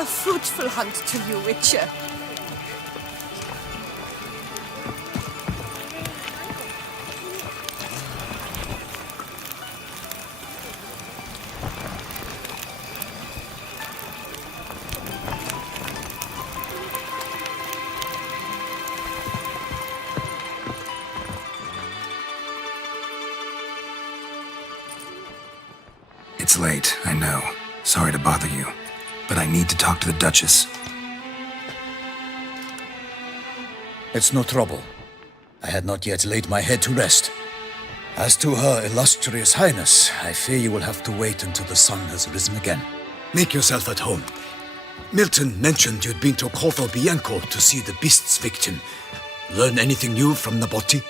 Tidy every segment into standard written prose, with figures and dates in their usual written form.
A fruitful hunt to you, Witcher. It's late, I know. Sorry to bother you, but I need to talk to the Duchess. It's no trouble. I had not yet laid my head to rest. As to her illustrious highness, I fear you will have to wait until the sun has risen again. Make yourself at home. Milton mentioned you'd been to Corvo Bianco to see the beast's victim. Learn anything new from Nabotti?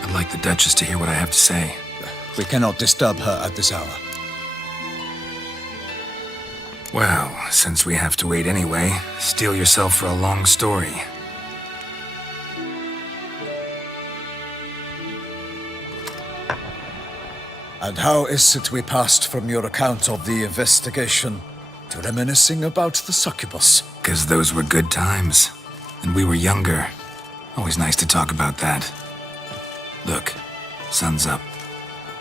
I'd like the Duchess to hear what I have to say. We cannot disturb her at this hour. Well, since we have to wait anyway, steel yourself for a long story. And how is it we passed from your account of the investigation to reminiscing about the succubus? 'Cause those were good times. And we were younger. Always nice to talk about that. Look, sun's up.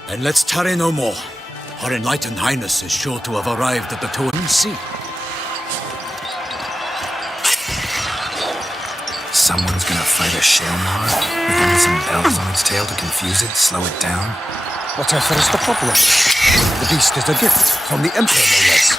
Then let's tarry no more. Her Enlightened Highness is sure to have arrived at the Toussaint Sea. Someone's gonna fight a Shelnar with only some bells on its tail to confuse it, slow it down? Whatever is the problem? The beast is a gift from the Emperor, no less.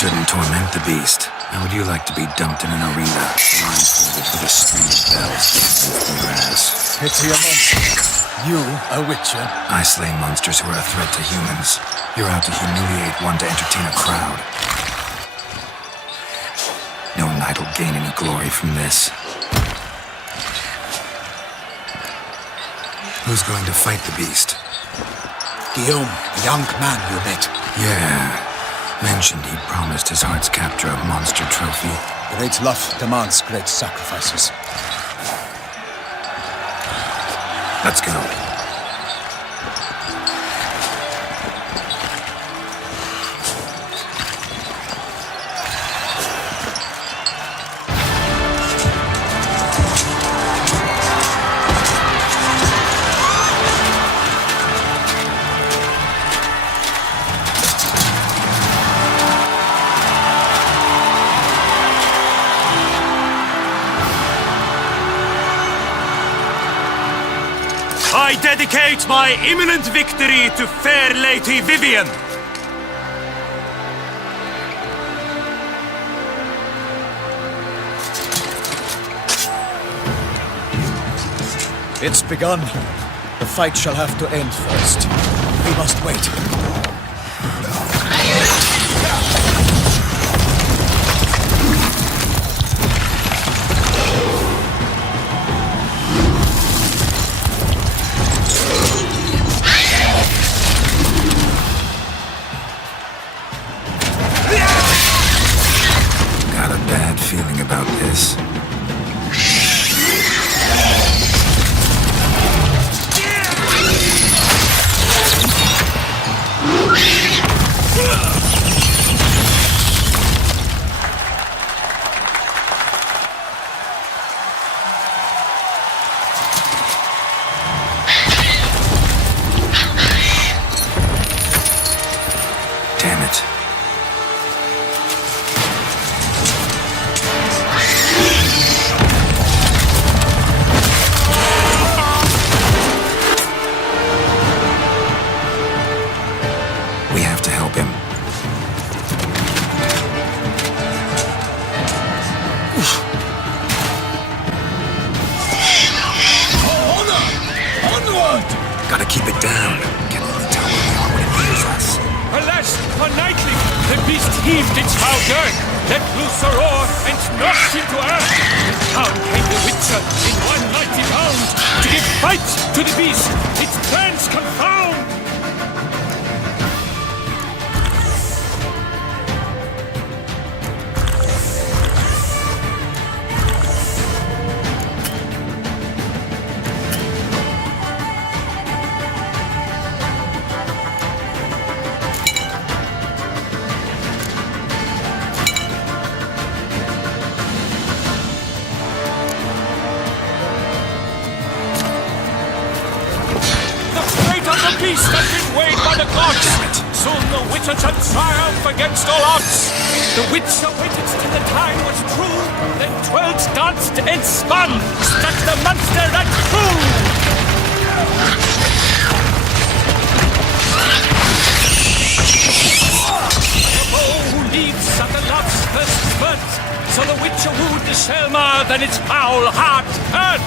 Shouldn't torment the beast. How would you like to be dumped in an arena, blindfolded with a string of bells dancing through your ass? Pity a monster. You, a witcher? I slay monsters who are a threat to humans. You're out to humiliate one to entertain a crowd. No knight will gain any glory from this. Who's going to fight the beast? Guillaume, the young man you met. Yeah. Mentioned he promised his heart's captor a monster trophy. Great love demands great sacrifices. Let's go. I dedicate my imminent victory to fair Lady Vivian. It's begun. The fight shall have to end first. We must wait. Got a bad feeling about this. Damn it. We have to help him. Onward! Gotta keep it down. Can only tell where we are when it Alas, for nightly, the beast heaved its foul girth, let loose a roar, and knocked him to earth. And down came the Witcher in one mighty bound, to give fight to the beast, its plans confound. Beast has been weighed by the gods. Soon the Witcher shall triumph against all odds. The Witcher waited till the time was true, then twirled, danced, and spun, struck the monster and flew. The bow who leaves under love's first spurt, so the Witcher wooed the Selma, then its foul heart hurt.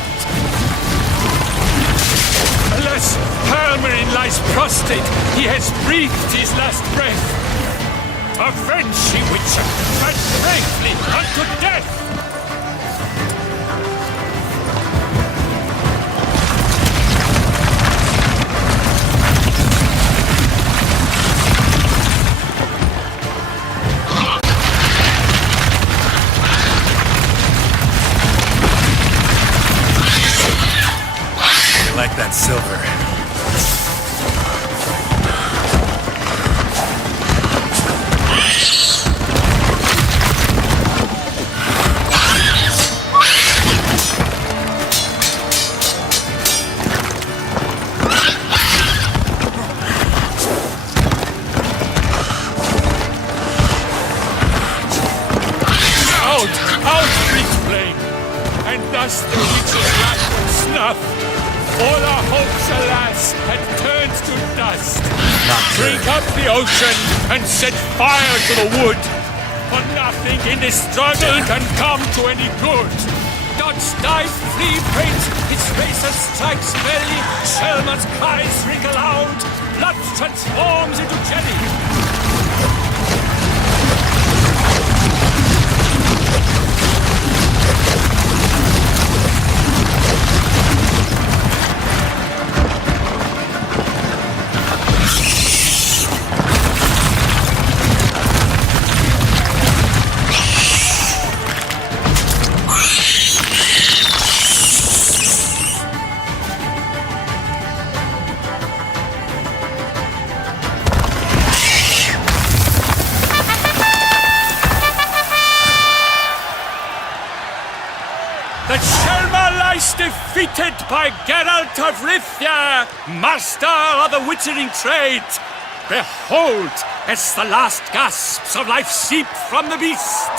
Alas, Hermarin lies prostrate, he has breathed his last breath. Avenge ye, Witcher, fight bravely unto death! Like that silver. Out, breathed flame, and thus the Witcher's wrath was snuffed. All our hopes, alas, had turned to dust. Drink up the ocean and set fire to the wood. For nothing in this struggle can come to any good. Dodge, dive, flee, faint, its racer strikes belly. Shelman's cries ring aloud. Blood transforms into jelly. The Shelma lies defeated by Geralt of Rivia, master of the witchering trade. Behold, as the last gasps of life seep from the beast.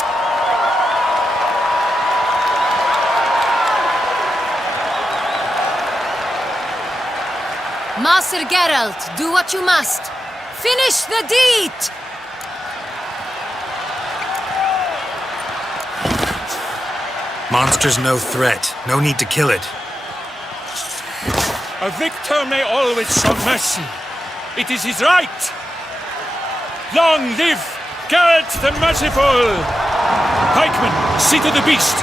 Master Geralt, do what you must. Finish the deed! Monster's no threat. No need to kill it. A victor may always show mercy. It is his right. Long live Geralt the Merciful! Pikeman, see to the beast.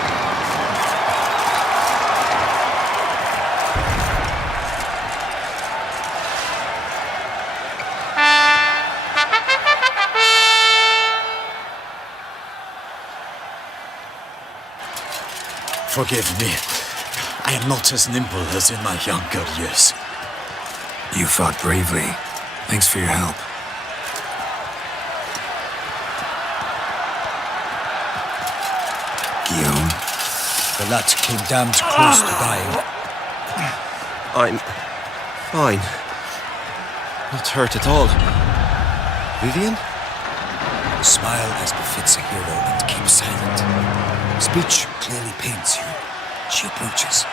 Forgive me. I am not as nimble as in my younger years. You fought bravely. Thanks for your help. Guillaume? The lad came damned close to dying. I'm fine. Not hurt at all. Vivian? Smile as befits a hero and keep silent. Speech clearly pains you. She approaches.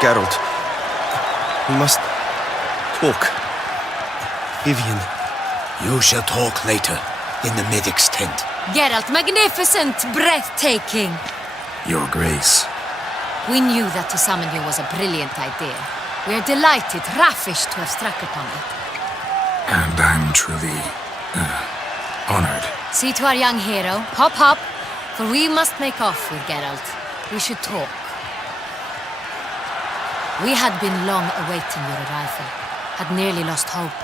Geralt, we must talk. Vivian. You shall talk later, in the medic's tent. Geralt, magnificent, breathtaking. Your Grace. We knew that to summon you was a brilliant idea. We're delighted, ravished to have struck upon it. And I'm truly, honored. See to our young hero. Hop, hop. For we must make off with Geralt. We should talk. We had been long awaiting your arrival. Had nearly lost hope.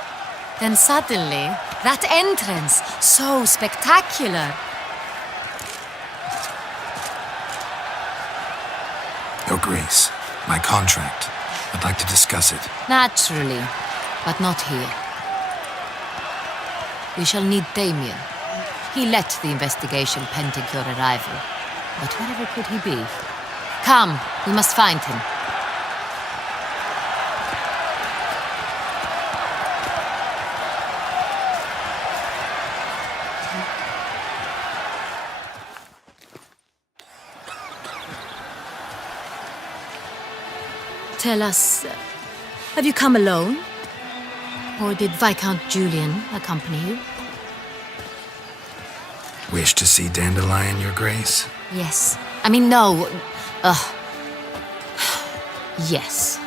Then suddenly, that entrance, so spectacular. Your Grace, my contract. I'd like to discuss it. Naturally, but not here. We shall need Damien. He led the investigation pending your arrival. But wherever could he be? Come, we must find him. Tell us, have you come alone? Or did Viscount Julian accompany you? Wish to see Dandelion, Your Grace? Yes. I mean, no. Yes.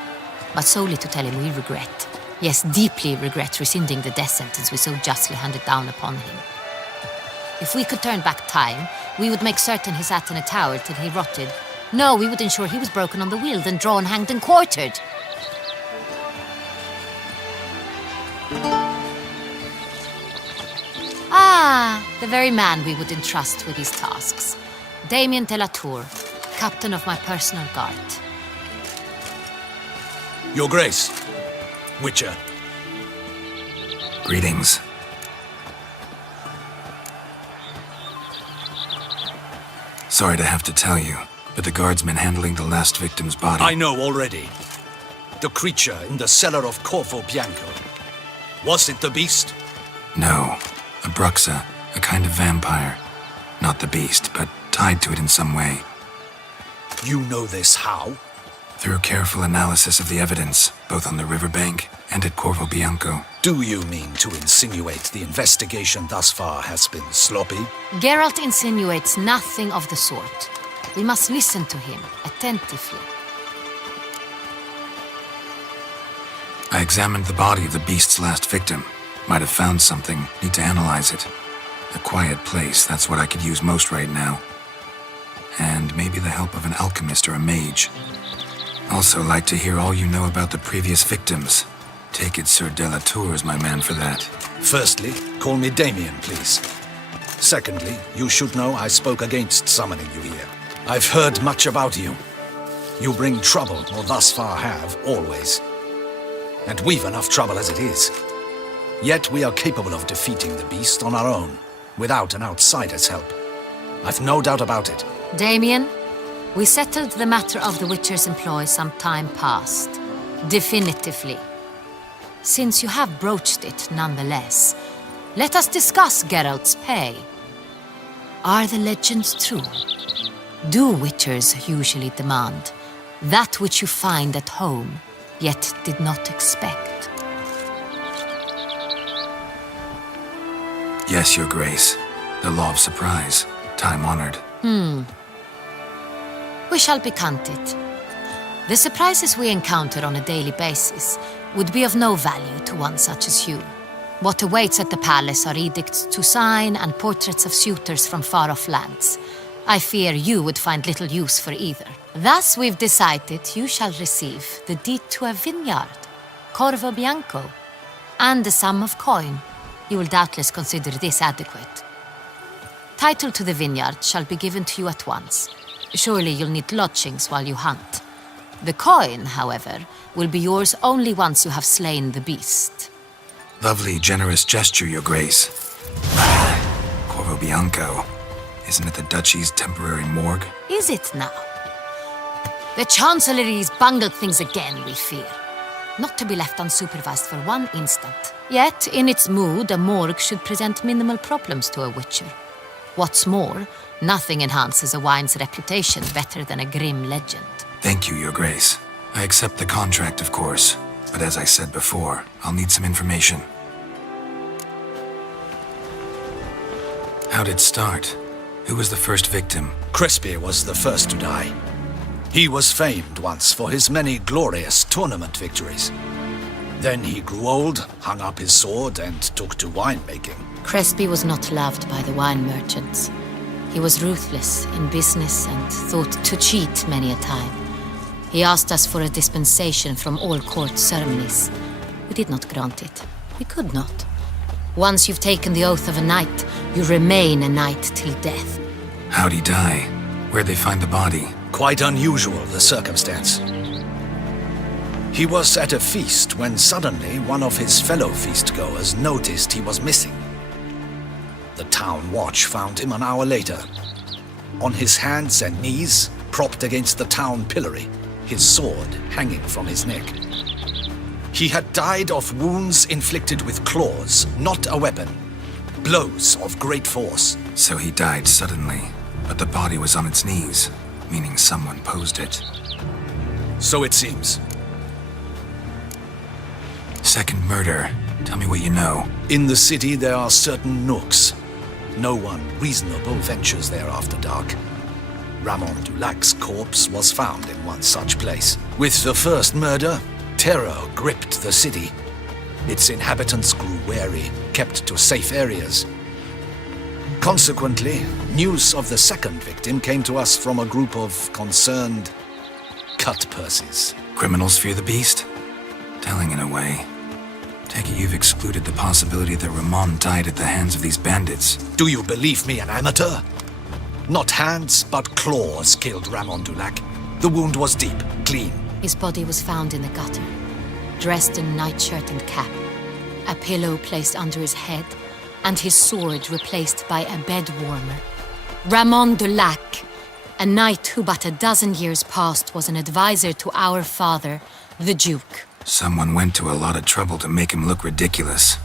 But solely to tell him we regret. Yes, deeply regret rescinding the death sentence we so justly handed down upon him. If we could turn back time, we would make certain he sat in a tower till he rotted. No, we would ensure he was broken on the wheel, then drawn, hanged, and quartered. Ah, the very man we would entrust with these tasks. Damien de la Tour, captain of my personal guard. Your Grace, Witcher. Greetings. Sorry to have to tell you, but the guardsman handling the last victim's body... I know already. The creature in the cellar of Corvo Bianco. Was it the beast? No. A bruxa, a kind of vampire. Not the beast, but tied to it in some way. You know this how? Through careful analysis of the evidence, both on the riverbank and at Corvo Bianco. Do you mean to insinuate the investigation thus far has been sloppy? Geralt insinuates nothing of the sort. We must listen to him attentively. I examined the body of the beast's last victim. Might have found something. Need to analyze it. A quiet place, that's what I could use most right now. And maybe the help of an alchemist or a mage. Also like to hear all you know about the previous victims. Take it Sir de la Tour is my man for that. Firstly, call me Damien, please. Secondly, you should know I spoke against summoning you here. I've heard much about you. You bring trouble, or thus far have, always. And we've enough trouble as it is. Yet we are capable of defeating the beast on our own, without an outsider's help. I've no doubt about it. Damien, we settled the matter of the Witcher's employ some time past. Definitively. Since you have broached it nonetheless, let us discuss Geralt's pay. Are the legends true? Do Witchers usually demand that which you find at home, yet did not expect? Yes, Your Grace. The law of surprise. Time-honored. We shall be candid. The surprises we encounter on a daily basis would be of no value to one such as you. What awaits at the palace are edicts to sign and portraits of suitors from far-off lands. I fear you would find little use for either. Thus we've decided you shall receive the deed to a vineyard, Corvo Bianco, and a sum of coin. You will doubtless consider this adequate. Title to the vineyard shall be given to you at once. Surely you'll need lodgings while you hunt. The coin, however, will be yours only once you have slain the beast. Lovely, generous gesture, Your Grace. Corvo Bianco. Isn't it the Duchy's temporary morgue? Is it now? The Chancellery's bungled things again, we fear. Not to be left unsupervised for one instant. Yet, in its mood, a morgue should present minimal problems to a Witcher. What's more, nothing enhances a wine's reputation better than a grim legend. Thank you, Your Grace. I accept the contract, of course. But as I said before, I'll need some information. How'd it start? Who was the first victim? Crespi was the first to die. He was famed once for his many glorious tournament victories. Then he grew old, hung up his sword, and took to winemaking. Crespi was not loved by the wine merchants. He was ruthless in business and thought to cheat many a time. He asked us for a dispensation from all court ceremonies. We did not grant it. We could not. Once you've taken the oath of a knight, you remain a knight till death. How'd he die? Where'd they find the body? Quite unusual, the circumstance. He was at a feast when suddenly one of his fellow feastgoers noticed he was missing. The town watch found him an hour later, on his hands and knees, propped against the town pillory, his sword hanging from his neck. He had died of wounds inflicted with claws, not a weapon. Blows of great force. So he died suddenly, but the body was on its knees, meaning someone posed it. So it seems. Second murder. Tell me what you know. In the city there are certain nooks. No one reasonable ventures there after dark. Ramon Dulac's corpse was found in one such place. With the first murder, terror gripped the city. Its inhabitants grew wary, kept to safe areas. Consequently, news of the second victim came to us from a group of concerned cut-purses. Criminals fear the beast? Telling in a way. Take it you've excluded the possibility that Ramon died at the hands of these bandits. Do you believe me, an amateur? Not hands, but claws killed Ramon Dulac. The wound was deep, clean. His body was found in the gutter, dressed in nightshirt and cap, a pillow placed under his head, and his sword replaced by a bed warmer. Ramon Dulac, a knight who but a dozen years past was an advisor to our father, the Duke. Someone went to a lot of trouble to make him look ridiculous.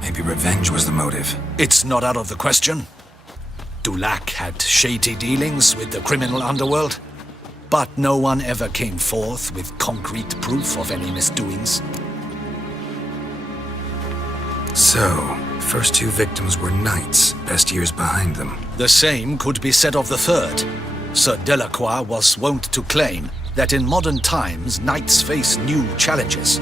Maybe revenge was the motive. It's not out of the question. Dulac had shady dealings with the criminal underworld, but no one ever came forth with concrete proof of any misdoings. So, first two victims were knights, best years behind them. The same could be said of the third. Sir Delacroix was wont to claim that in modern times knights face new challenges,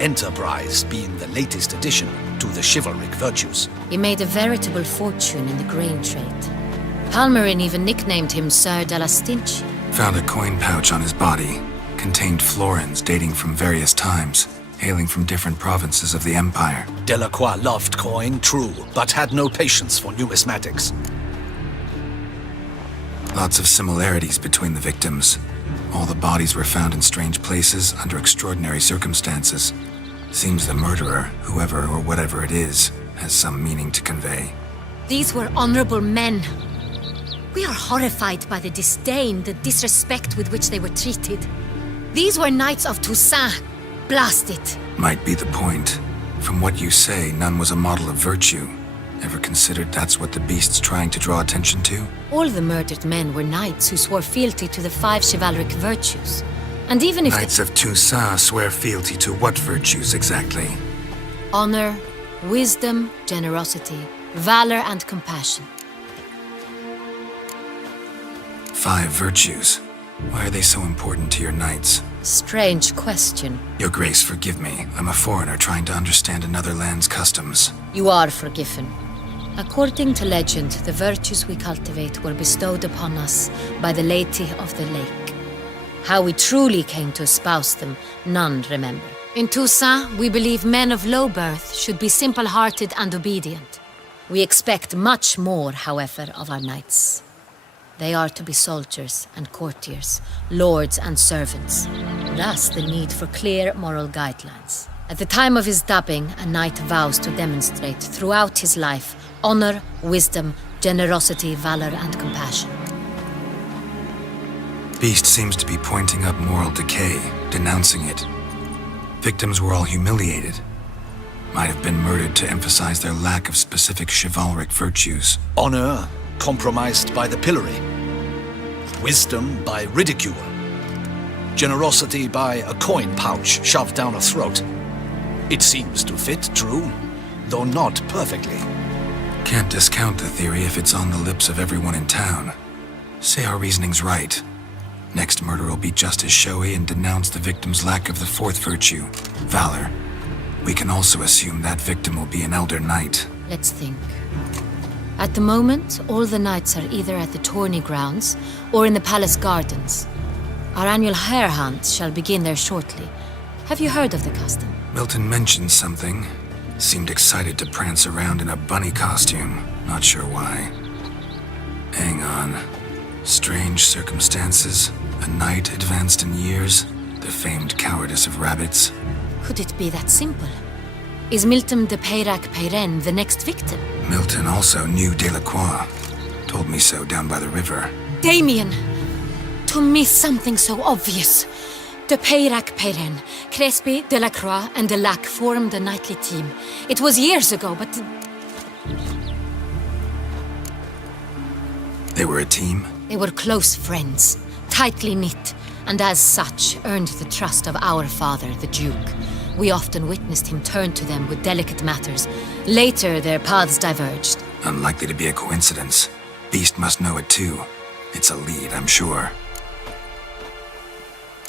enterprise being the latest addition to the chivalric virtues. He made a veritable fortune in the grain trade. Palmerin even nicknamed him Sir de la Stinch. Found a coin pouch on his body. Contained florins dating from various times, hailing from different provinces of the Empire. Delacroix loved coin, true, but had no patience for numismatics. Lots of similarities between the victims. All the bodies were found in strange places under extraordinary circumstances. Seems the murderer, whoever or whatever it is, has some meaning to convey. These were honorable men. We are horrified by the disdain, the disrespect with which they were treated. These were knights of Toussaint. Blast it. Might be the point. From what you say, none was a model of virtue. Ever considered that's what the beast's trying to draw attention to? All the murdered men were knights who swore fealty to the 5 chivalric virtues. And even if Knights of Toussaint swear fealty to what virtues exactly? honor, wisdom, generosity, valor, and compassion. 5 virtues. Why are they so important to your knights? Strange question. Your Grace, forgive me. I'm a foreigner trying to understand another land's customs. You are forgiven. According to legend, the virtues we cultivate were bestowed upon us by the Lady of the Lake. How we truly came to espouse them, none remember. In Toussaint, we believe men of low birth should be simple-hearted and obedient. We expect much more, however, of our knights. They are to be soldiers and courtiers, lords and servants. Thus, the need for clear moral guidelines. At the time of his dubbing, a knight vows to demonstrate throughout his life honor, wisdom, generosity, valor, and compassion. Beast seems to be pointing up moral decay, denouncing it. Victims were all humiliated. Might have been murdered to emphasize their lack of specific chivalric virtues. Honor compromised by the pillory. Wisdom by ridicule. Generosity by a coin pouch shoved down a throat. It seems to fit, true, though not perfectly. Can't discount the theory if it's on the lips of everyone in town. Say our reasoning's right. Next murder will be just as showy and denounce the victim's lack of the fourth virtue, valor. We can also assume that victim will be an elder knight. Let's think. At the moment, all the knights are either at the tourney grounds or in the palace gardens. Our annual hare hunt shall begin there shortly. Have you heard of the custom? Milton mentioned something. Seemed excited to prance around in a bunny costume. Not sure why. Hang on. Strange circumstances. A knight advanced in years. The famed cowardice of rabbits. Could it be that simple? Is Milton de Peyrac-Peyren the next victim? Milton also knew Delacroix. Told me so down by the river. Damien! To miss something so obvious. De Peyrac-Peyren, Crespi, Delacroix, and Delac formed a knightly team. It was years ago, but... They were a team? They were close friends, tightly knit, and as such earned the trust of our father, the Duke. We often witnessed him turn to them with delicate matters. Later, their paths diverged. Unlikely to be a coincidence. Beast must know it too. It's a lead, I'm sure.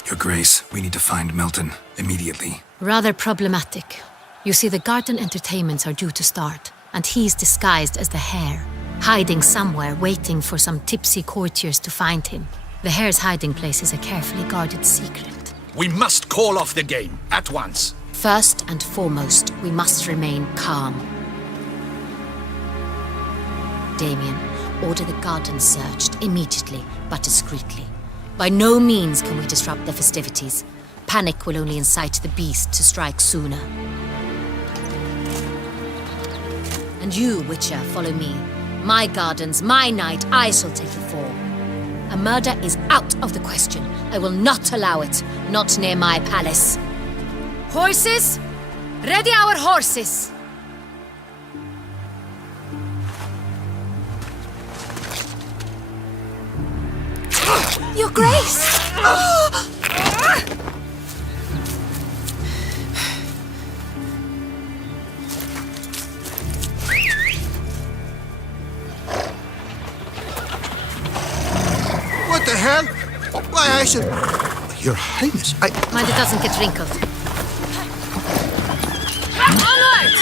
Your Grace, we need to find Milton, immediately. Rather problematic. You see, the garden entertainments are due to start, and he's disguised as the hare, hiding somewhere, waiting for some tipsy courtiers to find him. The hare's hiding place is a carefully guarded secret. We must call off the game, at once. First and foremost, we must remain calm. Damien, order the garden searched immediately, but discreetly. By no means can we disrupt the festivities. Panic will only incite the beast to strike sooner. And you, Witcher, follow me. My gardens, my night, I shall take you for. A murder is out of the question. I will not allow it. Not near my palace. Horses? Ready our horses! Your Grace! What the hell? Why, I should... Your Highness, I... Mind it doesn't get wrinkled. Onward!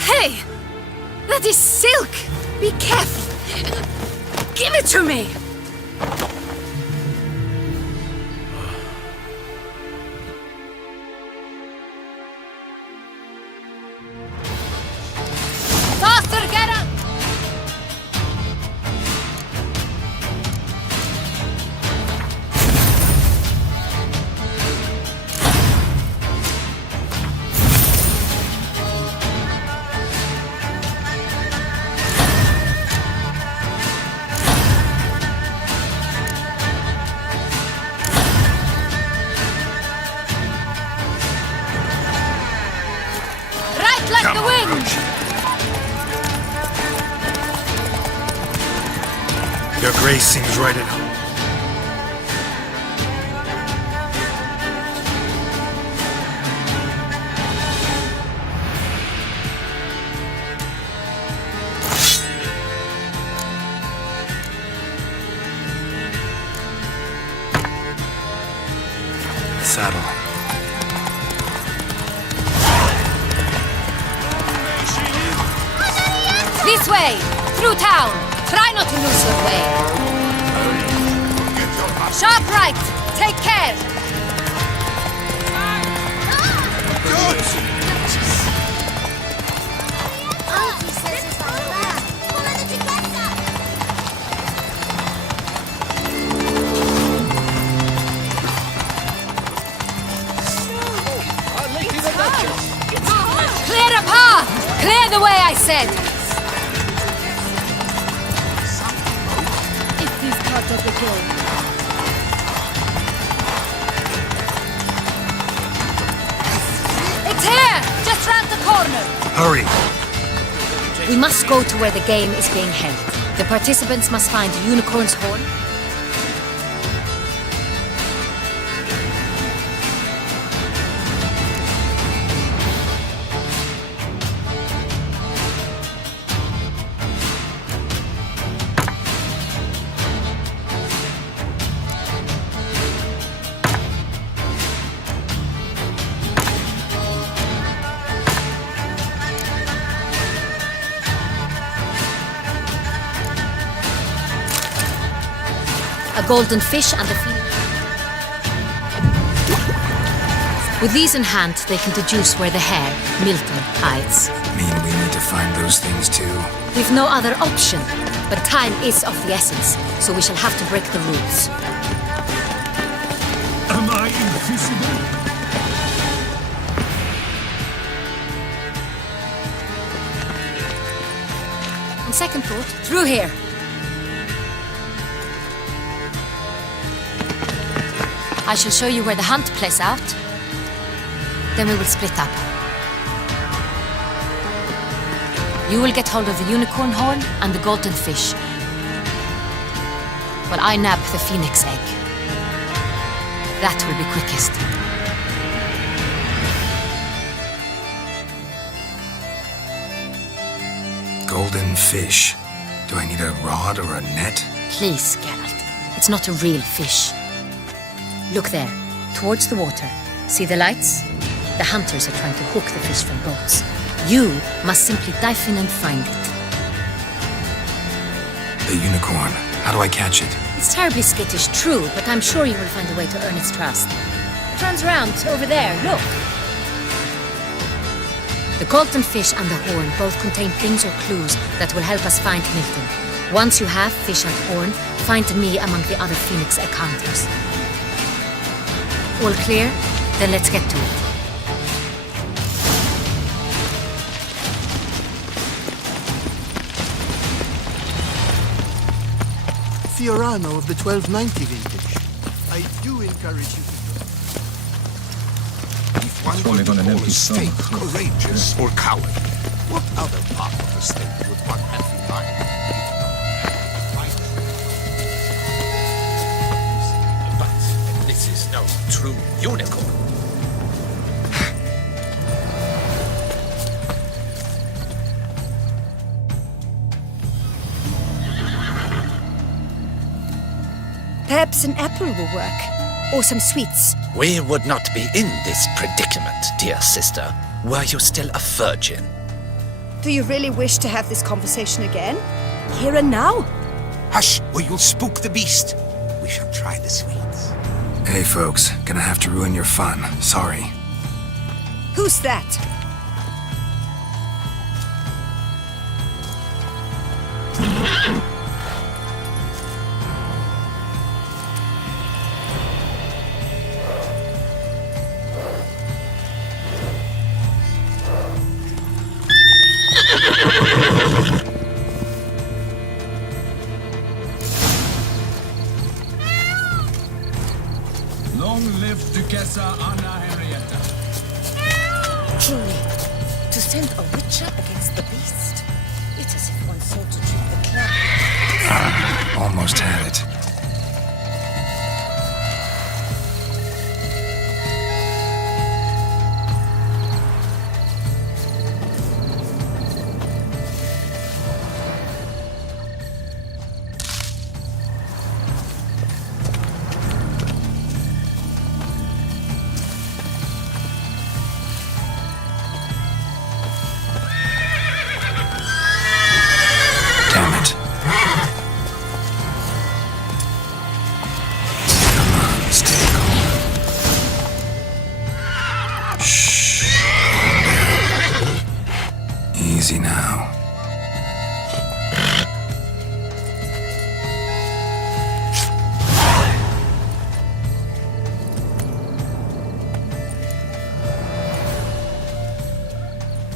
Hey! That is silk! Be careful! Give it to me! Faster, Geralt! Right like the wind! Your Grace seems right at home. Saddle. This way! Through town! Try not to lose your way! Sharp right! Take care! Clear a path! Clear the way, I said! It is part of the game. It's here! Just round the corner! Hurry! We must go to where the game is being held. The participants must find a unicorn's horn. a golden fish and a phoenix. With these in hand, they can deduce where the hare, Milton, hides. Mean we need to find those things too? We've no other option, but time is of the essence, so we shall have to break the rules. Am I invisible? On second thought, through here. I shall show you where the hunt plays out. Then we will split up. You will get hold of the unicorn horn and the golden fish, while I nab the phoenix egg. That will be quickest. Golden fish. Do I need a rod or a net? Please, Geralt. It's not a real fish. Look there, towards the water. See the lights? The hunters are trying to hook the fish from boats. You must simply dive in and find it. The unicorn. How do I catch it? It's terribly skittish, true, but I'm sure you will find a way to earn its trust. It runs around over there, look. The golden fish and the horn both contain things or clues that will help us find Milton. Once you have fish and horn, find me among the other phoenix egg hunters. All clear? Then let's get to it. Fiorano of the 1290 vintage. I do encourage you to... If one were to call a state courageous or cowardly, what other part of the state would one have in mind? But this is no true unicorn. Perhaps an apple will work. Or some sweets. We would not be in this predicament, dear sister, were you still a virgin. Do you really wish to have this conversation again? Here and now? Hush, or you'll spook the beast. We shall try the sweets. Hey folks, gonna have to ruin your fun. Sorry. Who's that? Long live Duchessa Anna Henrietta. Truly, to send a witcher against the beast. It's as if one sought to trick the club. Almost had it. Damn it. Come on, stay calm. Shh. Easy now.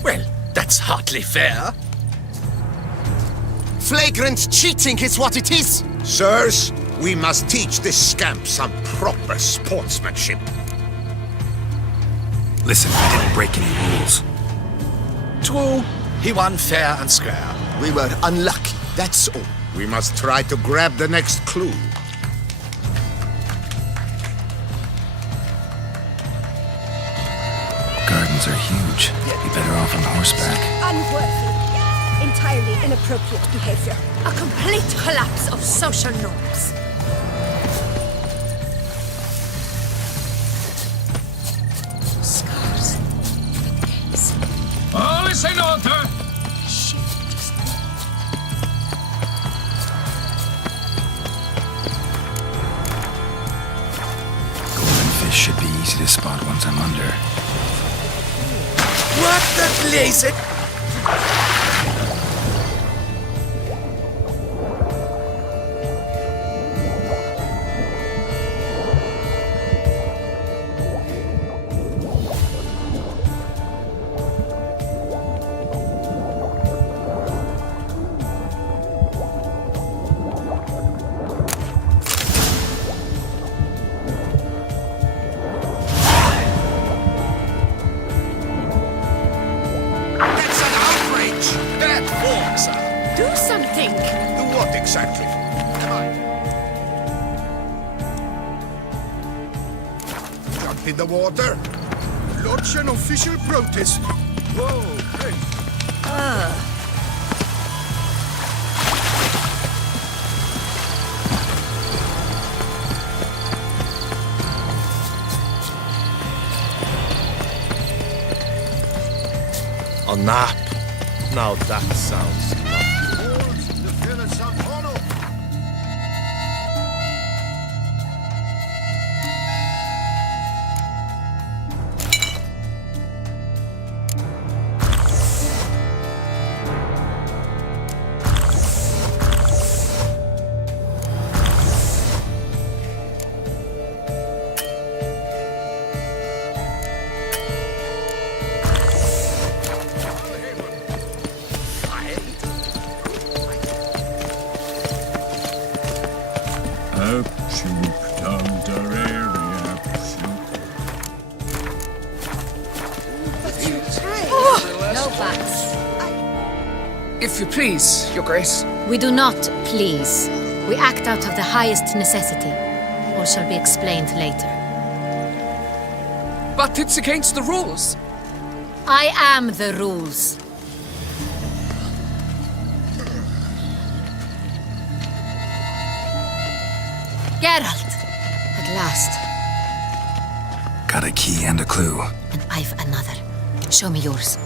Well, that's hardly fair. Flagrant cheating is what it is! Sirs, we must teach this scamp some proper sportsmanship. Listen, I didn't break any rules. True, he won fair and square. We were unlucky, that's all. We must try to grab the next clue. Gardens are huge. Be better off on horseback. Unworthy. Entirely inappropriate behavior. A complete collapse of social norms. Scars. Footprints. All is in order. What the blazes? That's an outrage! That forks up. Do something! Do what exactly? Am I? Jump in the water? Lodge an official protest. Whoa, hey. A nap. Now that sounds lovely. Hold the fearless of honor. No bats. If you please, Your Grace. We do not please. We act out of the highest necessity. All shall be explained later. But it's against the rules. I am the rules. Geralt! At last. Got a key and a clue. And I've another. Show me yours.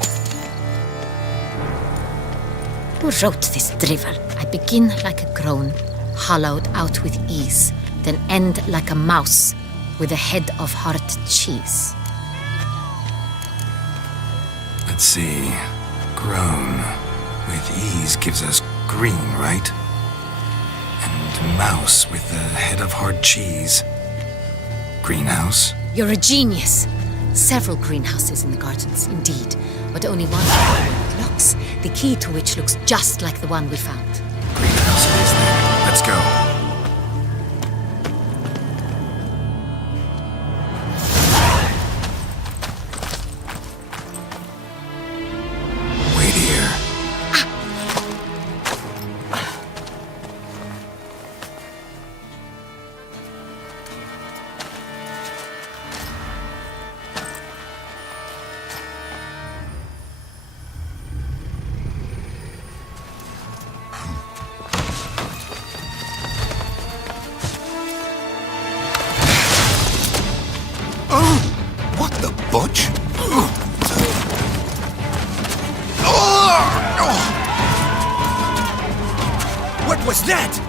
Who wrote this drivel? I begin like a groan, hollowed out with ease, then end like a mouse with a head of hard cheese. Let's see. Grown with ease gives us green, right? And mouse with the head of hard cheese. Greenhouse? You're a genius. Several greenhouses in the gardens, indeed, but only one with locks, the key to which looks just like the one we found. Greenhouse it is then. Let's go. Wait here. What the butch? What was that?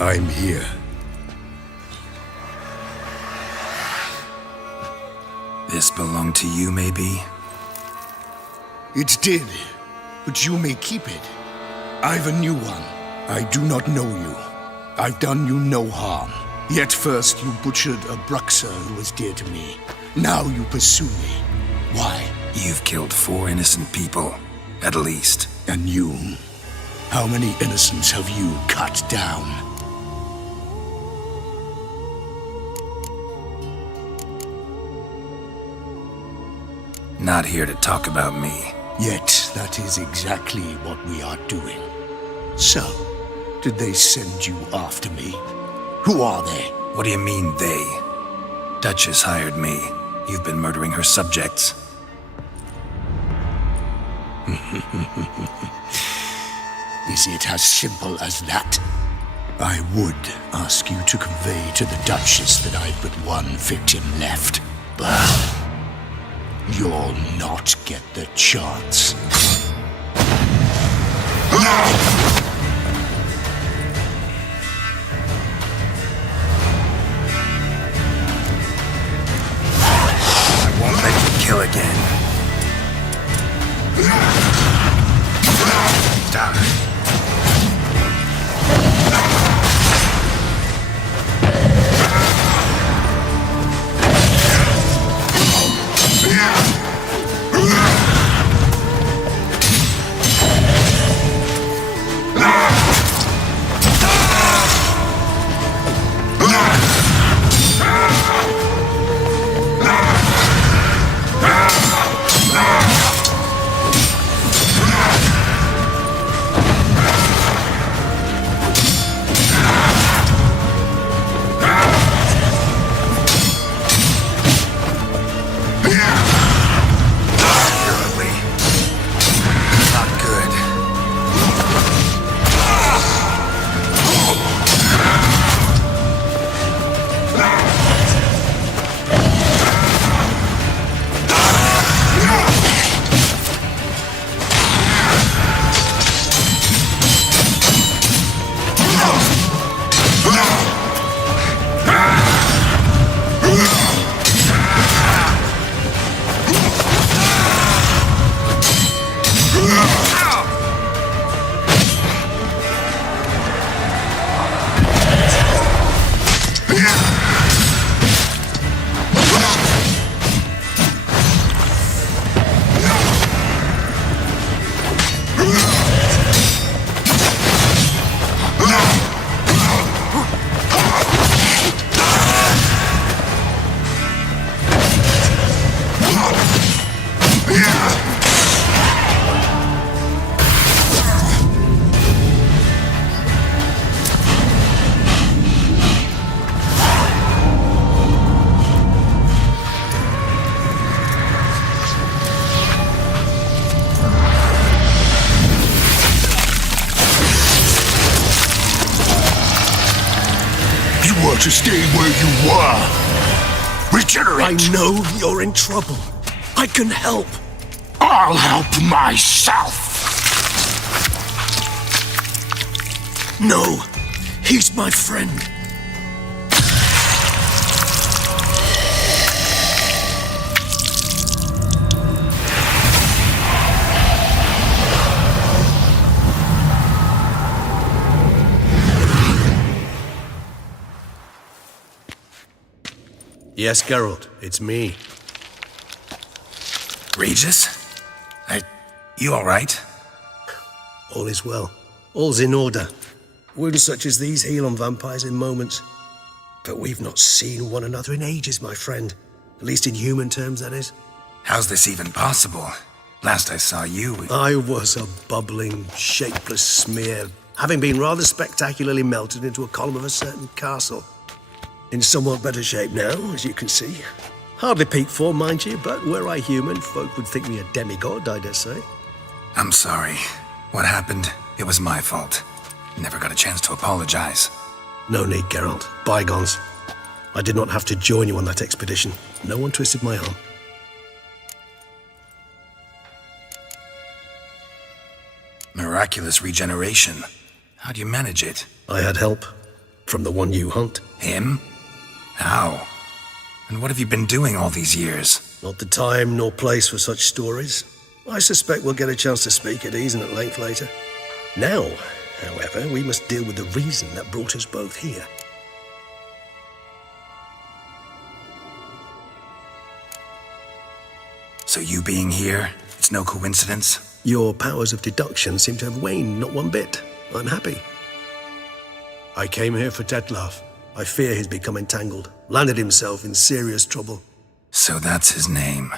I'm here. This belonged to you, maybe? It did, but you may keep it. I've a new one. I do not know you. I've done you no harm. Yet first you butchered a Bruxer who was dear to me. Now you pursue me. Why? You've killed 4 innocent people, at least. And you? How many innocents have you cut down? Not here to talk about me. Yet that is exactly what we are doing. So, did they send you after me? Who are they? What do you mean, they? Duchess hired me. You've been murdering her subjects. Is it as simple as that? I would ask you to convey to the Duchess that I've but one victim left, but you'll not get the chance. I won't let you kill again. Die. To stay where you were. Regenerate. I know you're in trouble. I can help. I'll help myself. No, he's my friend. Yes, Geralt, it's me. Regis? You alright? All is well. All's in order. Wounds such as these heal on vampires in moments. But we've not seen one another in ages, my friend. At least in human terms, that is. How's this even possible? Last I saw you... I was a bubbling, shapeless smear, having been rather spectacularly melted into a column of a certain castle. In somewhat better shape now, as you can see. Hardly peak form, mind you, but were I human, folk would think me a demigod, I dare say. I'm sorry. What happened? It was my fault. Never got a chance to apologize. No need, Geralt. Bygones. I did not have to join you on that expedition. No one twisted my arm. Miraculous regeneration. How do you manage it? I had help. From the one you hunt. Him? How? And what have you been doing all these years? Not the time nor place for such stories. I suspect we'll get a chance to speak at ease and at length later. Now, however, we must deal with the reason that brought us both here. So you being here, it's no coincidence? Your powers of deduction seem to have waned not one bit. I'm happy. I came here for Detlaff. I fear he's become entangled, landed himself in serious trouble. So that's his name.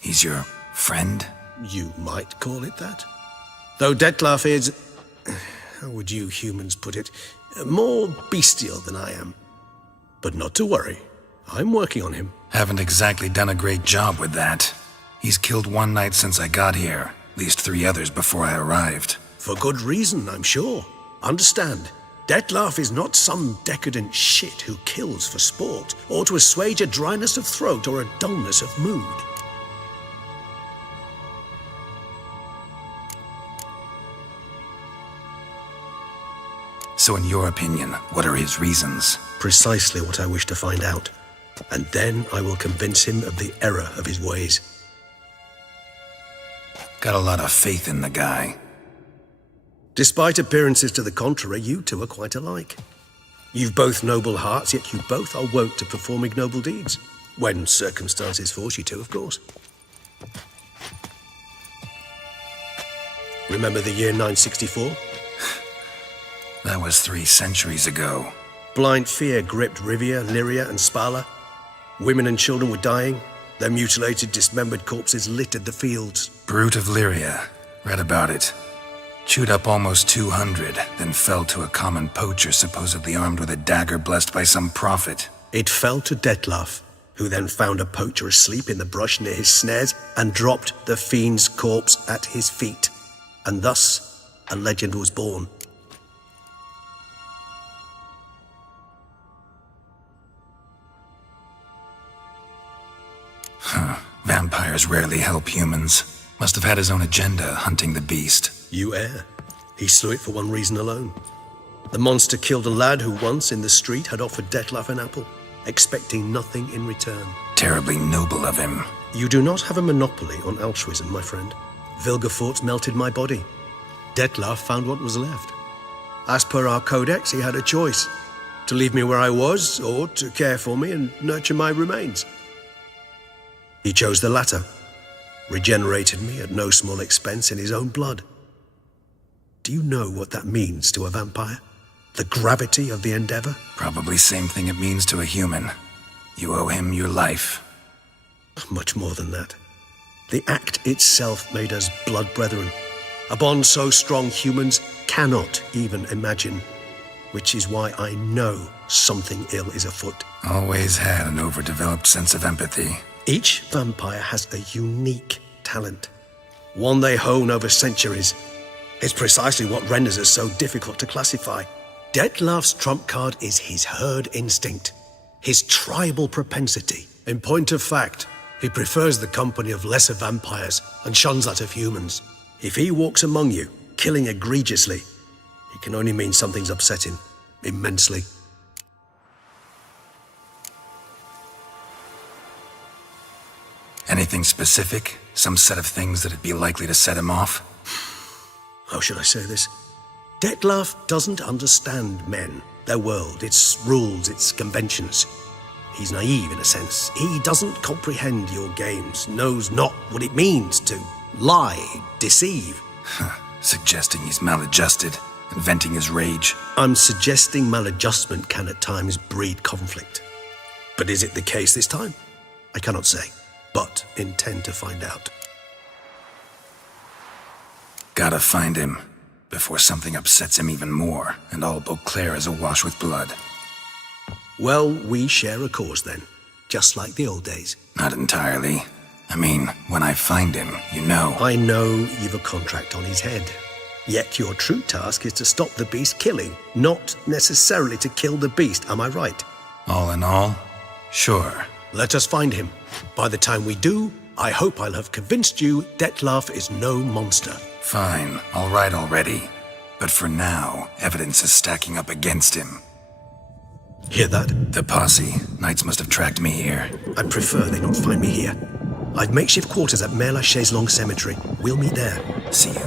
He's your friend? You might call it that. Though Detlaff is, how would you humans put it, more bestial than I am. But not to worry, I'm working on him. Haven't exactly done a great job with that. He's killed one knight since I got here, at least 3 others before I arrived. For good reason, I'm sure. Understand, Detlaff is not some decadent shit who kills for sport, or to assuage a dryness of throat or a dullness of mood. So in your opinion, what are his reasons? Precisely what I wish to find out. And then I will convince him of the error of his ways. Got a lot of faith in the guy. Despite appearances to the contrary, you two are quite alike. You've both noble hearts, yet you both are wont to perform ignoble deeds. When circumstances force you to, of course. Remember the year 964? That was 3 centuries ago. Blind fear gripped Rivia, Lyria, and Spala. Women and children were dying. Their mutilated, dismembered corpses littered the fields. Brute of Lyria. Read about it. Chewed up almost 200, then fell to a common poacher supposedly armed with a dagger blessed by some prophet. It fell to Detlaff, who then found a poacher asleep in the brush near his snares and dropped the fiend's corpse at his feet. And thus, a legend was born. Vampires rarely help humans. Must have had his own agenda, hunting the beast. You err. He slew it for one reason alone. The monster killed a lad who once in the street had offered Detlaff an apple, expecting nothing in return. Terribly noble of him. You do not have a monopoly on altruism, my friend. Vilgefortz melted my body. Detlaff found what was left. As per our codex, he had a choice. To leave me where I was, or to care for me and nurture my remains. He chose the latter, regenerated me at no small expense in his own blood. Do you know what that means to a vampire? The gravity of the endeavor? Probably same thing it means to a human. You owe him your life. Much more than that. The act itself made us blood brethren. A bond so strong humans cannot even imagine. Which is why I know something ill is afoot. Always had an overdeveloped sense of empathy. Each vampire has a unique talent, one they hone over centuries. It's precisely what renders us so difficult to classify. Detlaff's trump card is his herd instinct, his tribal propensity. In point of fact, he prefers the company of lesser vampires and shuns that of humans. If he walks among you, killing egregiously, it can only mean something's upset him, immensely. Anything specific? Some set of things that'd be likely to set him off? How should I say this? Detlaff doesn't understand men, their world, its rules, its conventions. He's naive in a sense. He doesn't comprehend your games, knows not what it means to lie, deceive. Suggesting he's maladjusted and venting his rage. I'm suggesting maladjustment can at times breed conflict. But is it the case this time? I cannot say, but intend to find out. Gotta find him before something upsets him even more and all Beauclair is awash with blood. Well, we share a cause then, just like the old days. Not entirely. I mean, when I find him, you know. I know you've a contract on his head. Yet your true task is to stop the beast killing, not necessarily to kill the beast, am I right? All in all, sure. Let us find him. By the time we do, I hope I'll have convinced you Detlaff is no monster. Fine, all right already. But for now, evidence is stacking up against him. Hear that? The posse. Knights must have tracked me here. I prefer they not find me here. I've makeshift quarters at Mère Lachaise Long Cemetery. We'll meet there. See you.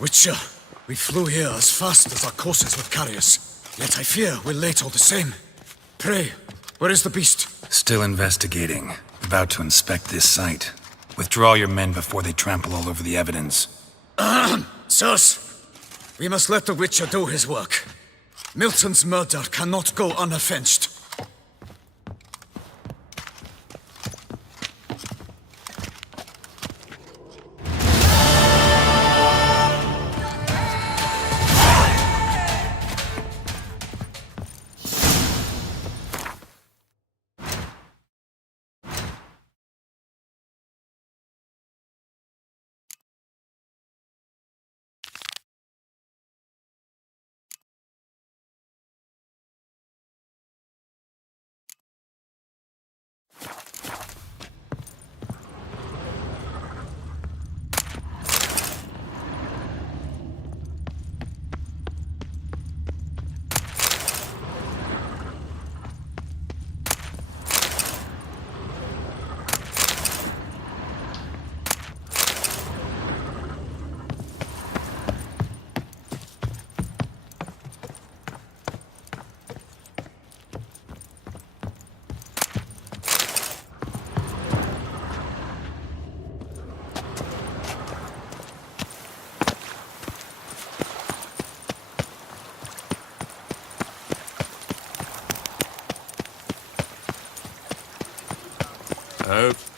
Witcher, we flew here as fast as our courses would carry us. Yet I fear we're late all the same. Pray, where is the beast? Still investigating. About to inspect this site. Withdraw your men before they trample all over the evidence. Sirs, we must let the Witcher do his work. Milton's murder cannot go unavenged.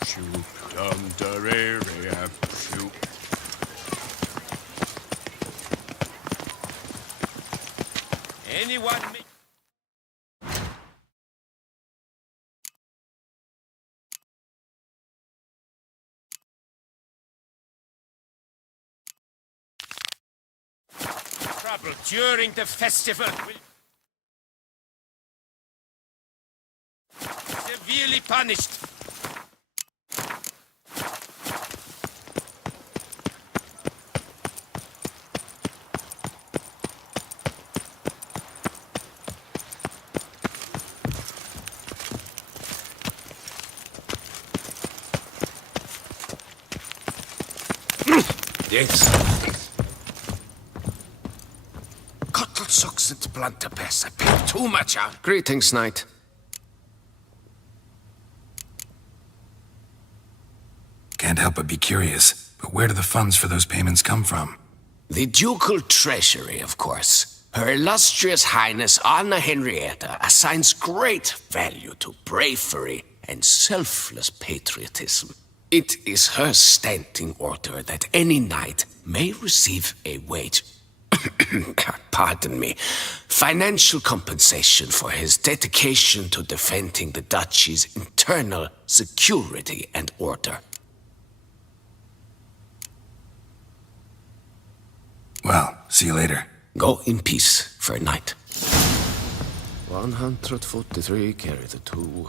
Shoot, under area, shoot. Anyone make... trouble during the festival will be severely punished. Yes. Kottelsuchs and Blunderpass. I paid too much out. Greetings, knight. Can't help but be curious, but where do the funds for those payments come from? The ducal treasury, of course. Her illustrious Highness Anna Henrietta assigns great value to bravery and selfless patriotism. It is her standing order that any knight may receive a wage, pardon me, financial compensation for his dedication to defending the duchy's internal security and order. Well, see you later. Go in peace for a night. 143, carry the 2.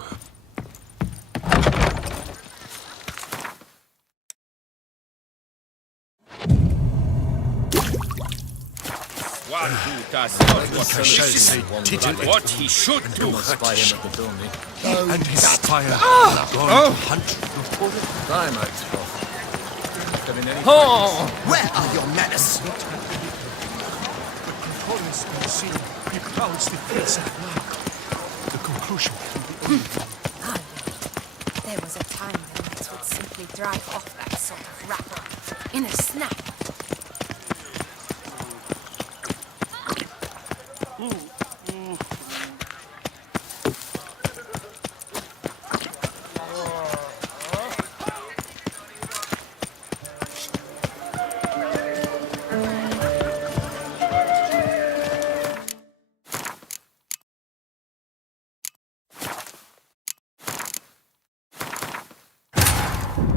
One who does not what he should do. And his fire gone 100 reported. Where are your manners? He crowds the place at night. The conclusion can be There was a time the knights would simply drive off that sort of rabble in a snap.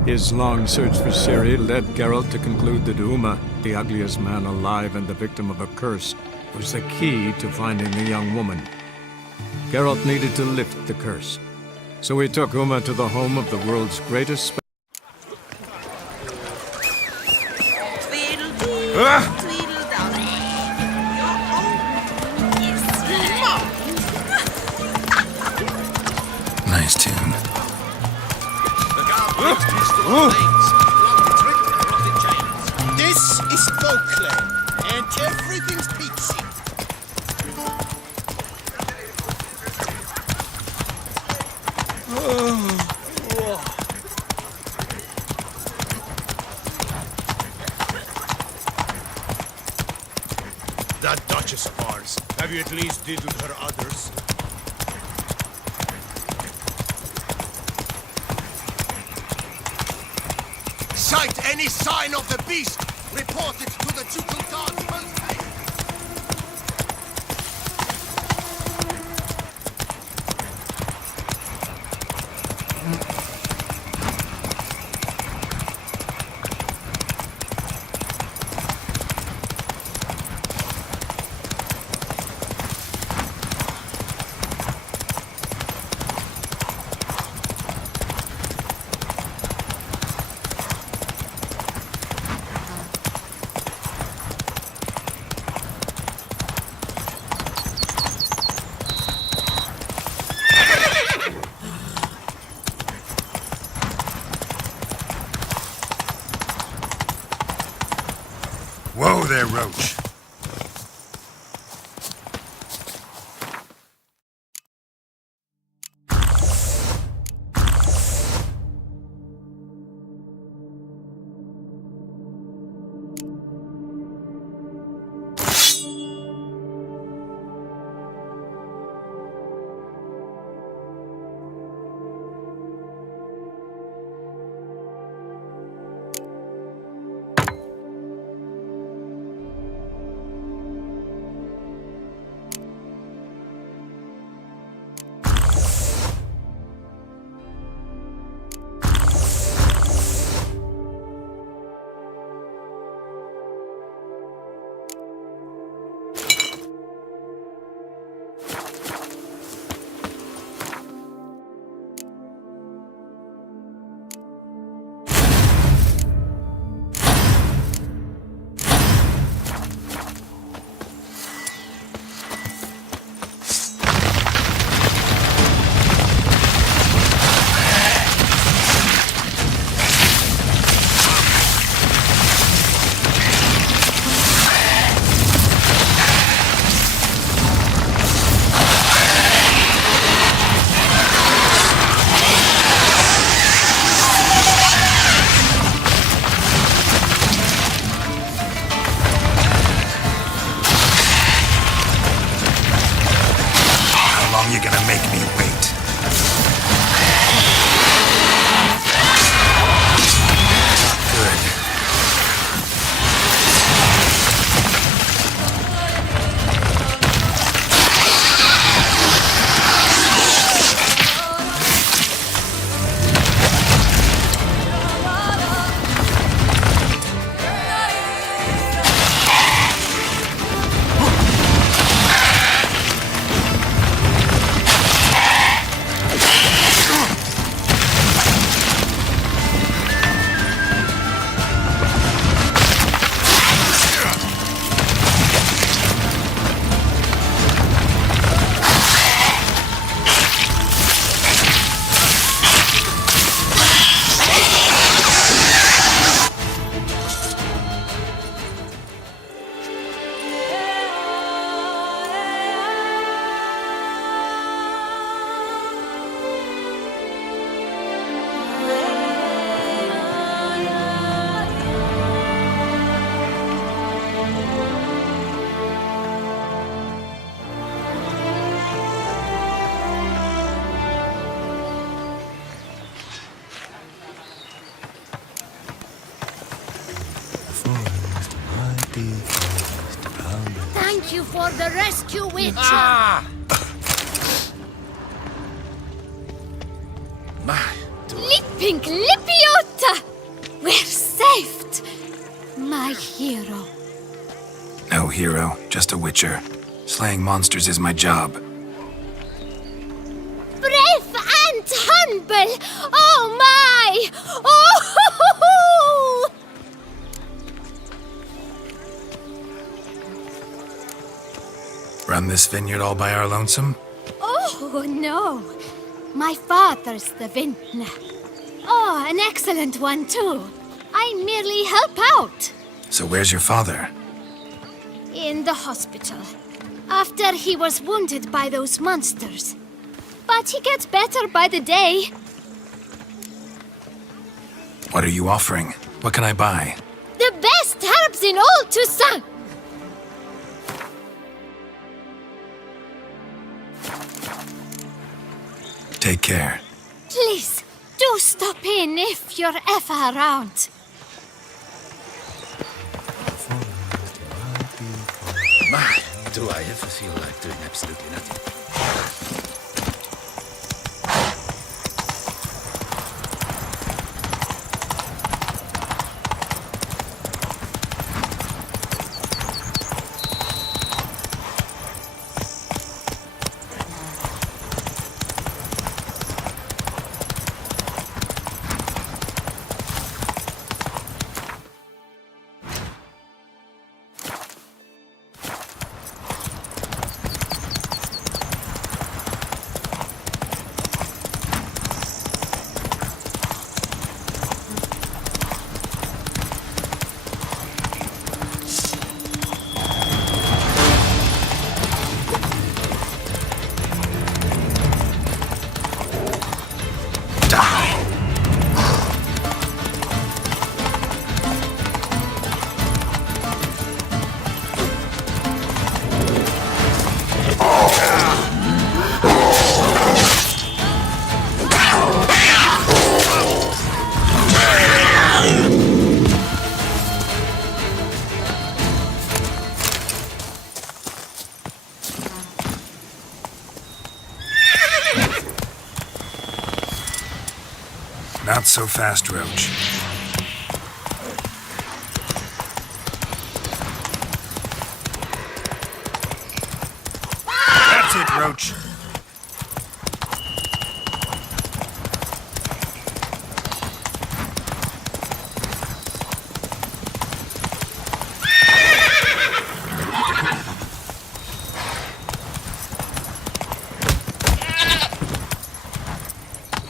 His long search for Ciri led Geralt to conclude that Uma, the ugliest man alive and the victim of a curse, was the key to finding the young woman. Geralt needed to lift the curse, so he took Uma to the home of the world's greatest Nice tune. This is Beauclair, and everything's peachy. That Duchess of ours. Have you at least diddled her others? Sight any sign of the beast! Report it to the ducal guards most. Whoa there, Roach. You're gonna make me wait. Good. Thank you for the rescue, witch. Lipping Lippiota! We're saved! My hero. No hero, just a witcher. Slaying monsters is my job. Brave and humble! Oh my! Oh! Run this vineyard all by our lonesome? Oh, no. My father's the vintner. Oh, an excellent one, too. I merely help out. So where's your father? In the hospital. After he was wounded by those monsters. But he gets better by the day. What are you offering? What can I buy? The best herbs in all Toussaint! Take care. Please, do stop in if you're ever around. My, do I ever feel like doing absolutely nothing. Not so fast, Roach. That's it, Roach.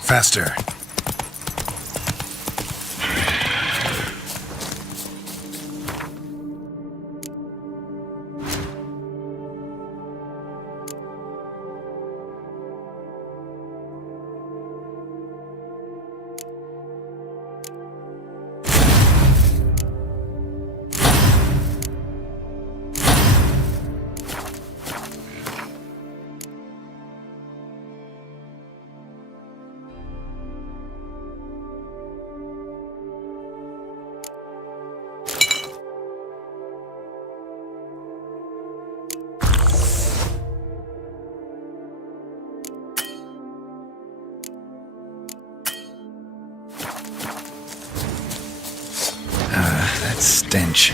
Faster. That stench.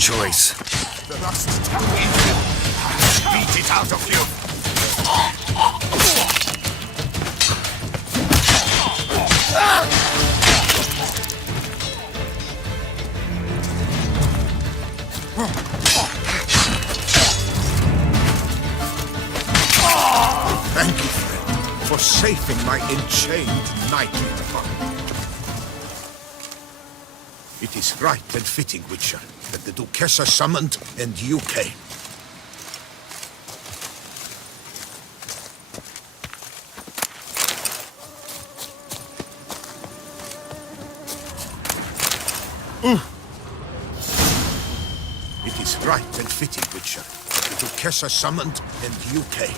choice. The rust beat it out of you. Thank you, friend, for saving my enchained knightly department. It is right and fitting, Witcher, that the Duchessa summoned and you came. It is right and fitting, Witcher, that the Duchessa summoned and you came.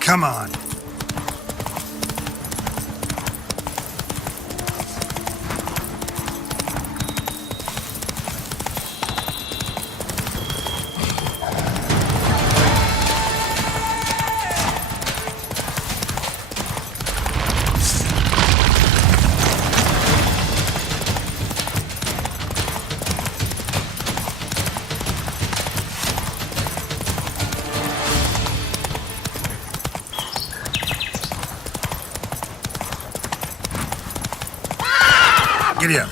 Come on. Giddy up.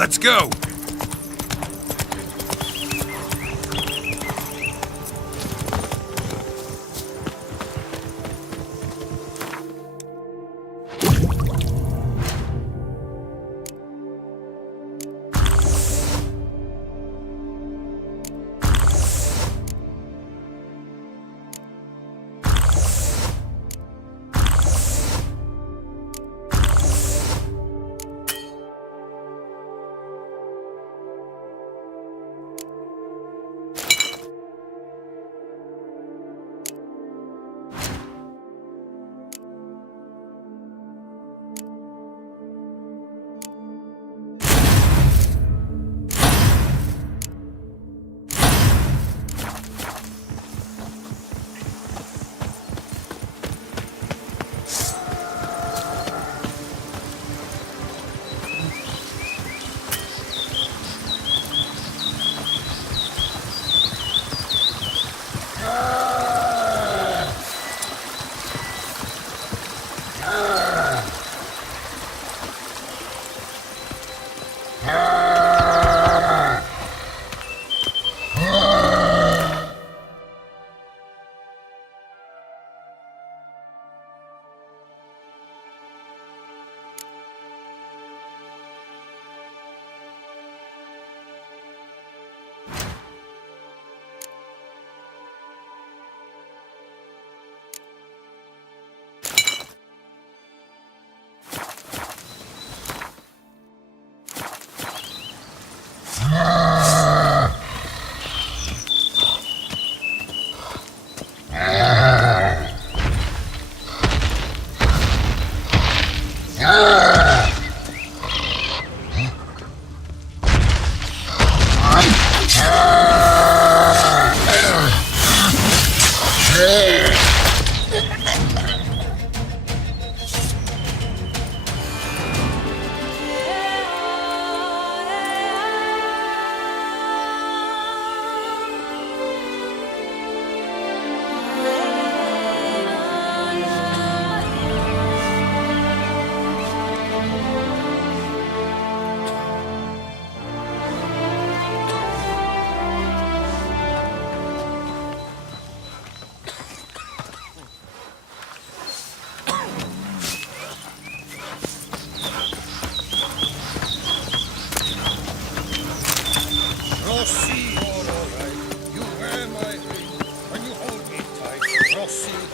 Let's go!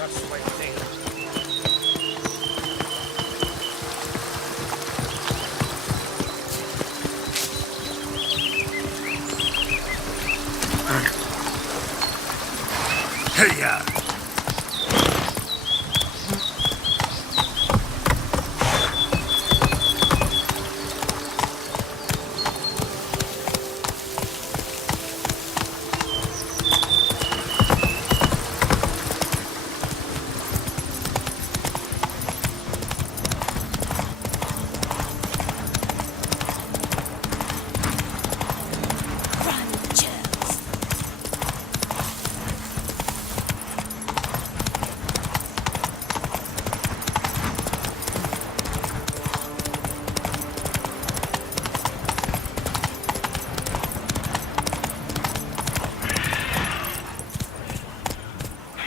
That's my thing. Hey-ya!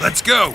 Let's go!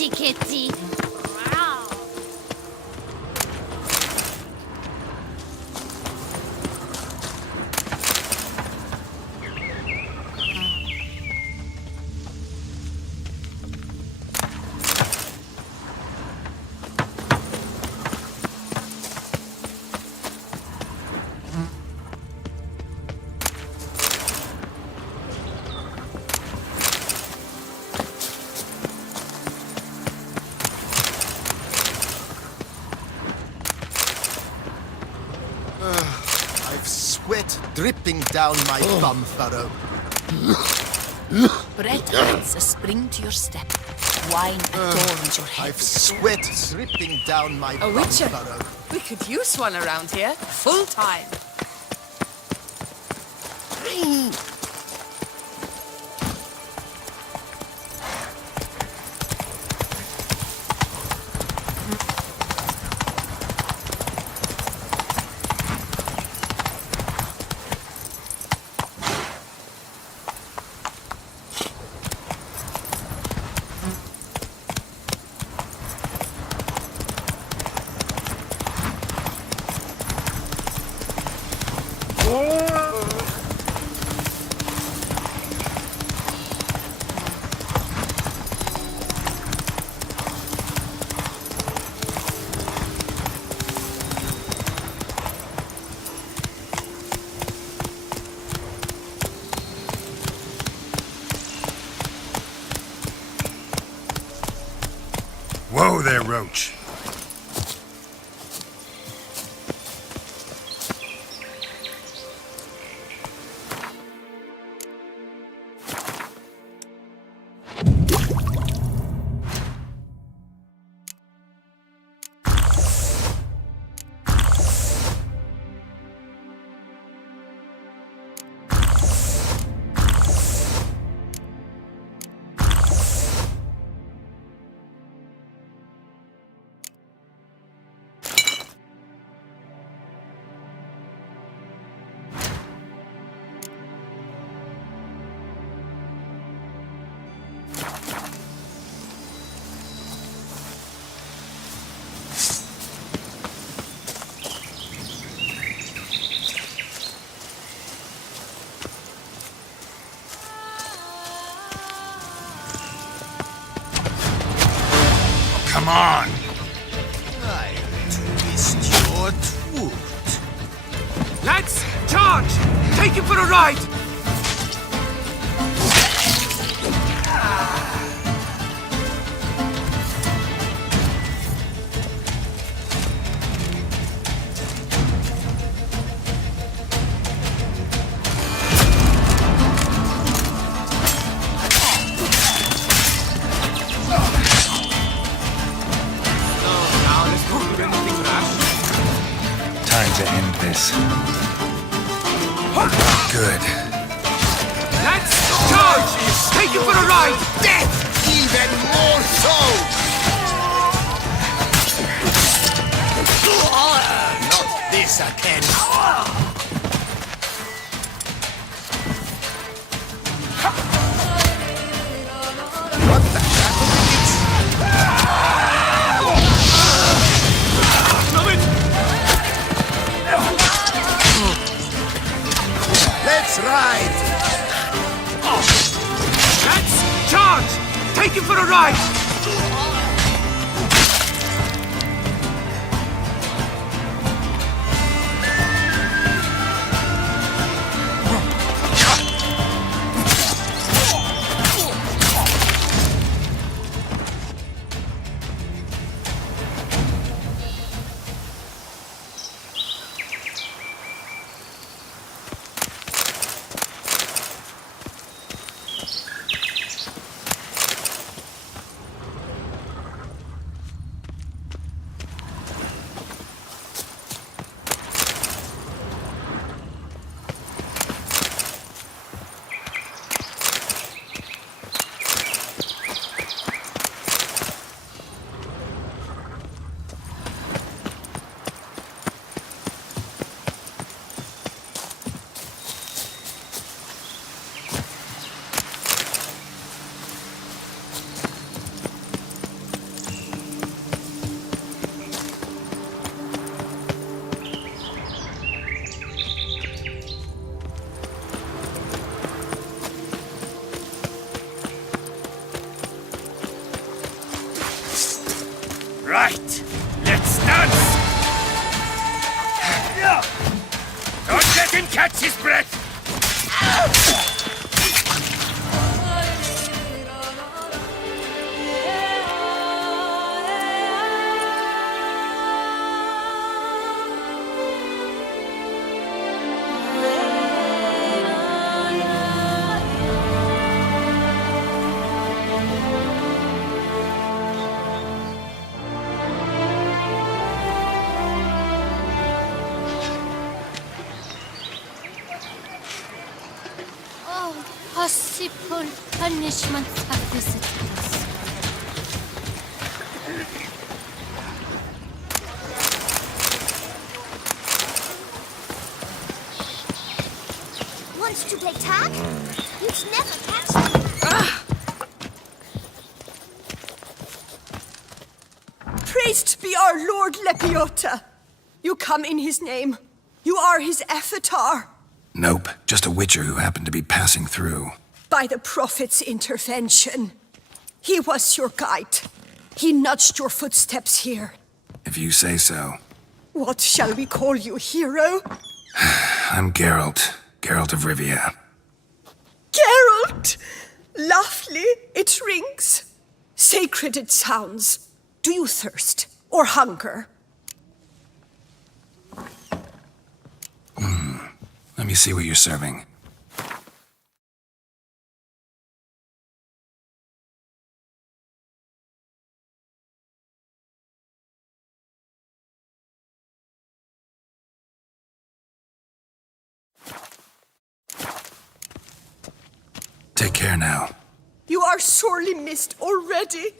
kitty kitty. Sweat dripping down my bum furrow. Bread adds a spring to your step. Wine adorns your head. I've sweat dripping down my A bum witcher. furrow. We could use one around here. Full time. Whoa there, Roach. Come on! I twist your tooth. Lads, charge! Take him for a ride! Time to end this. Good. Lads, charge! Take him for a ride! Death! Even more so! Not this again. What the Let's ride! Lads, charge! Take him for a ride! Right. Let's dance! Don't let him catch his breath! Possible punishments have visited us. Wants to play tag? You'd never catch them. Praised be our Lord Lepiota. You come in his name. You are his avatar. Nope, just a witcher who happened to be passing through. By the prophet's intervention. He was your guide. He nudged your footsteps here. If you say so. What shall we call you, hero? I'm Geralt. Geralt of Rivia. Geralt! Lovely, it rings. Sacred it sounds. Do you thirst or hunger? Let me see what you're serving. Take care now. You are sorely missed already.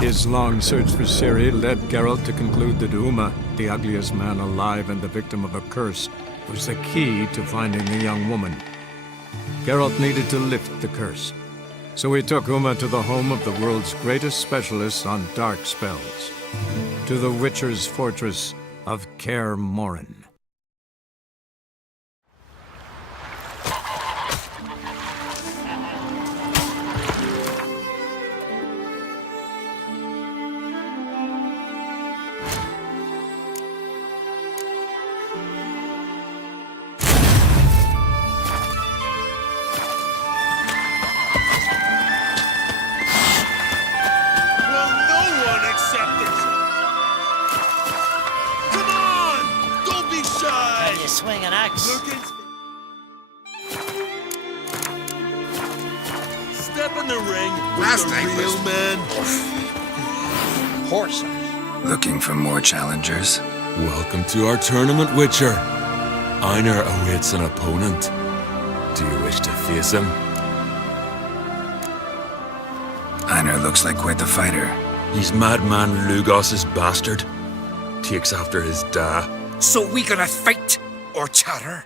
His long search for Ciri led Geralt to conclude that Uma, the ugliest man alive and the victim of a curse, was the key to finding the young woman. Geralt needed to lift the curse, so he took Uma to the home of the world's greatest specialist on dark spells, to the Witcher's fortress of Kaer Morhen. Swing an axe. Step in the ring with the real man. Horse. Looking for more challengers? Welcome to our tournament, Witcher. Einar awaits an opponent. Do you wish to face him? Einar looks like quite the fighter. He's madman Lugos's bastard. Takes after his da. So we gonna fight? Or chatter?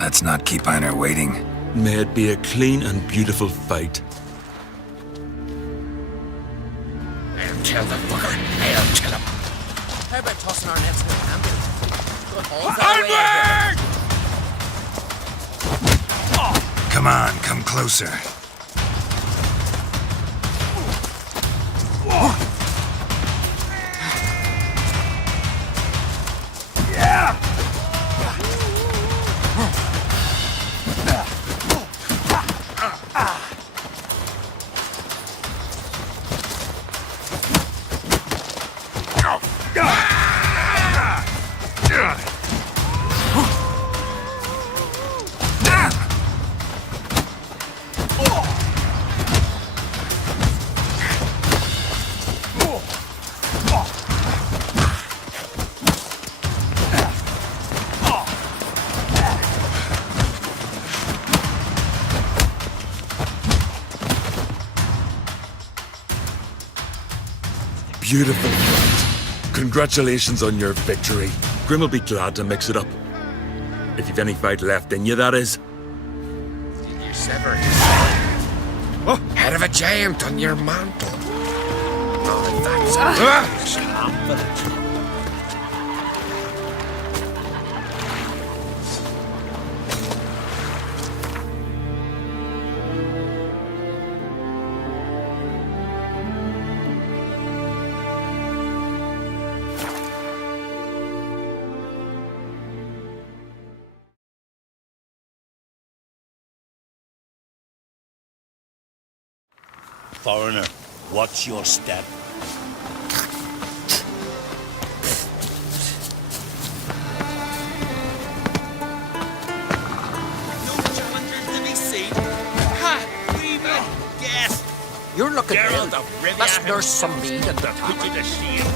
Let's not keep Einar waiting. May it be a clean and beautiful fight. I'll kill the bugger. I'll kill him. How about tossing our nets in an ambulance? Good balls Onward! Come on, come closer. beautiful fight. Congratulations on your victory. Grim will be glad to mix it up. If you've any fight left in you, that is. Did you sever his head? Head of a giant on your mantle. Oh, that's Slam village. Foreigner, watch your step. You're looking Geralt ill. of Rivia Let's nurse some mead at the put you tavern. to shield.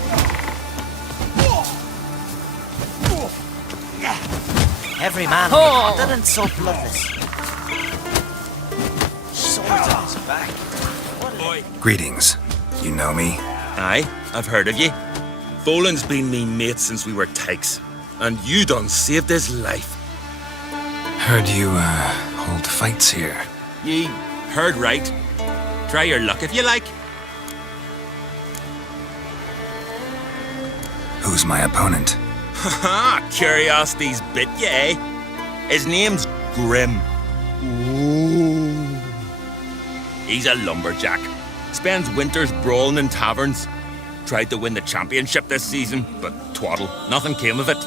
Every man wanted and so bloodless. Swords on his back. Boy. Greetings. You know me? Aye, I've heard of ye. Volan's been me mate since we were tykes, and you done saved his life. Heard you, hold fights here. Ye heard right. Try your luck if you like. Who's my opponent? Haha, curiosity's bit ya, eh? His name's Grim. Ooh. He's a lumberjack. Spends winters brawling in taverns. Tried to win the championship this season, but twaddle, nothing came of it.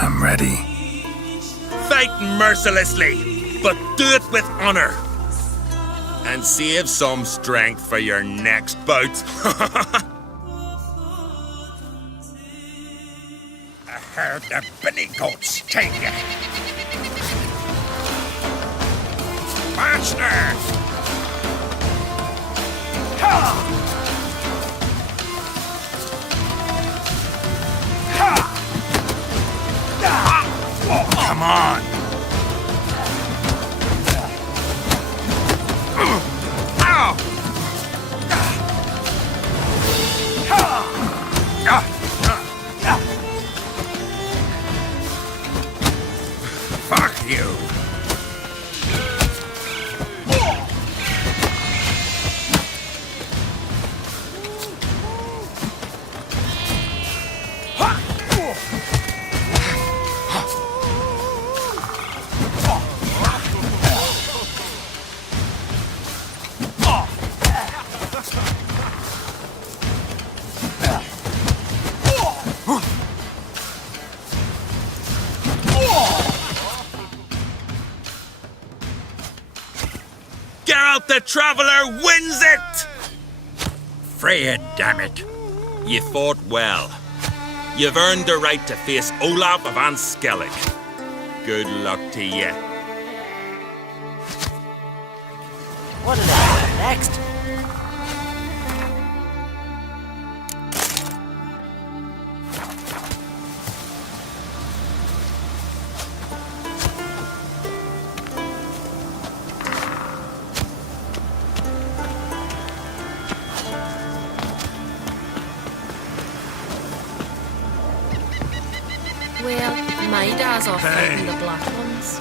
I'm ready. Fight mercilessly, but do it with honor. And save some strength for your next bout. I heard the billy goats take you. Master! Come on! Fuck you! Geralt the Traveller wins it! Freya, damn it. You fought well. You've earned the right to face Olaf of Anskellig. Good luck to you. What'll it happen next? Well, my dad's off fighting the black ones.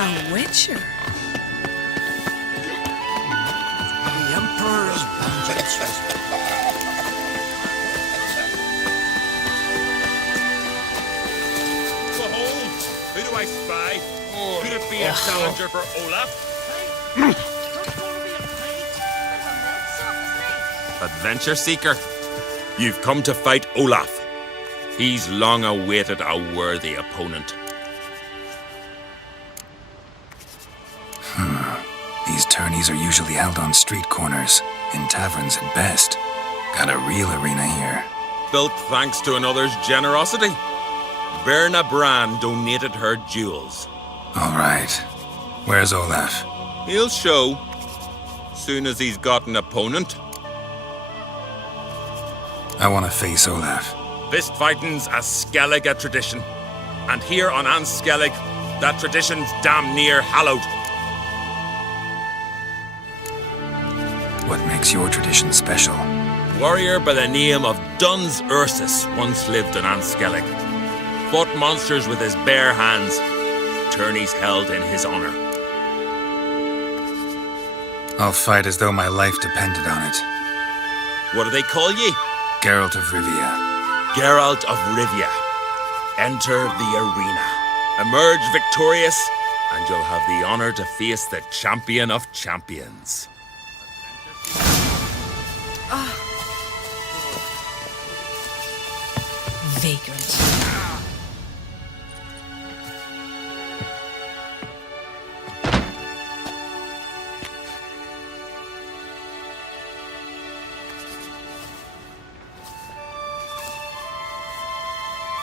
A witcher? The Emperor's vengeance was... Behold, who do I spy? Could it be a challenger for Olaf? Adventure seeker, you've come to fight Olaf. He's long awaited a worthy opponent. These tourneys are usually held on street corners, in taverns at best. Got a real arena here. Built thanks to another's generosity. Berna Bran donated her jewels. All right. Where's Olaf? He'll show. Soon as he's got an opponent. I want to face Olaf. Fist fighting's a Skellige tradition. And here on Skellig, that tradition's damn near hallowed. What makes your tradition special? Warrior by the name of Duns Ursus once lived on Skellig. Fought monsters with his bare hands. Tourneys held in his honor. I'll fight as though my life depended on it. What do they call ye? Geralt of Rivia. Geralt of Rivia. Enter the arena. Emerge victorious, and you'll have the honor to face the champion of champions. Vagrant.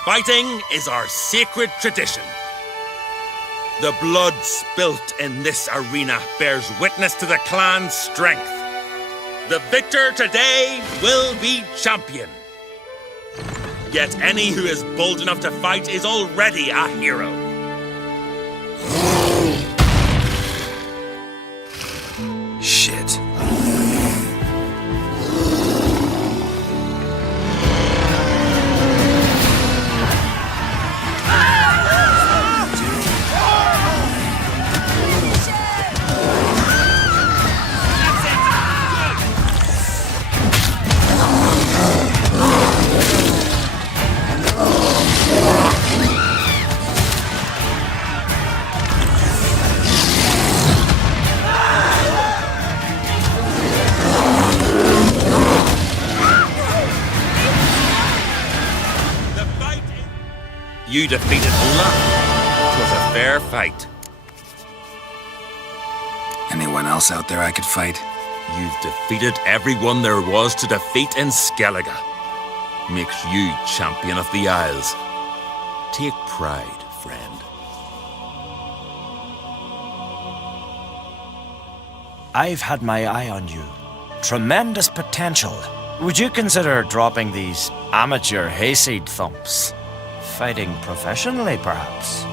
Fighting is our sacred tradition. The blood spilt in this arena bears witness to the clan's strength. The victor today will be champion. Yet any who is bold enough to fight is already a hero. Shit. You defeated Bluff. It was a fair fight. Anyone else out there I could fight? You've defeated everyone there was to defeat in Skellige. Makes you champion of the Isles. Take pride, friend. I've had my eye on you. Tremendous potential. Would you consider dropping these amateur hayseed thumps? Fighting professionally, perhaps?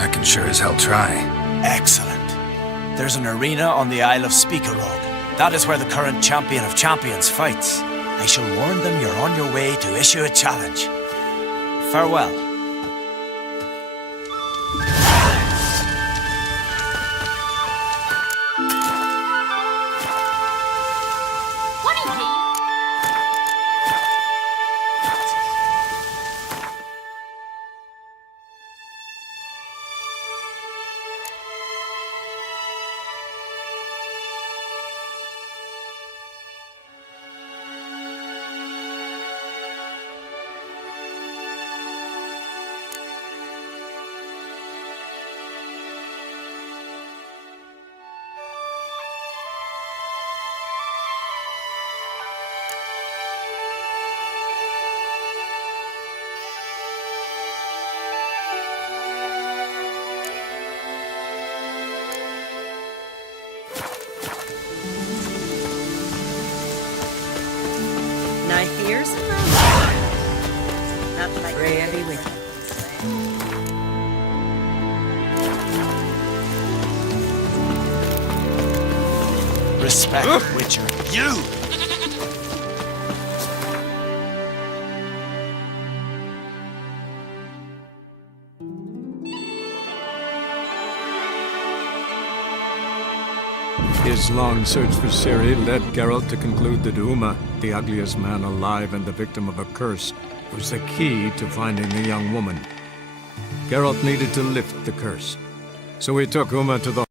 I can sure as hell try. Excellent. There's an arena on the Isle of Speakerog. That is where the current champion of champions fights. I shall warn them you're on your way to issue a challenge. Farewell. Now here's not like really with you. Respect, Witcher. You! His long search for Ciri led Geralt to conclude that Uma, the ugliest man alive and the victim of a curse, was the key to finding the young woman. Geralt needed to lift the curse, so he took Uma to the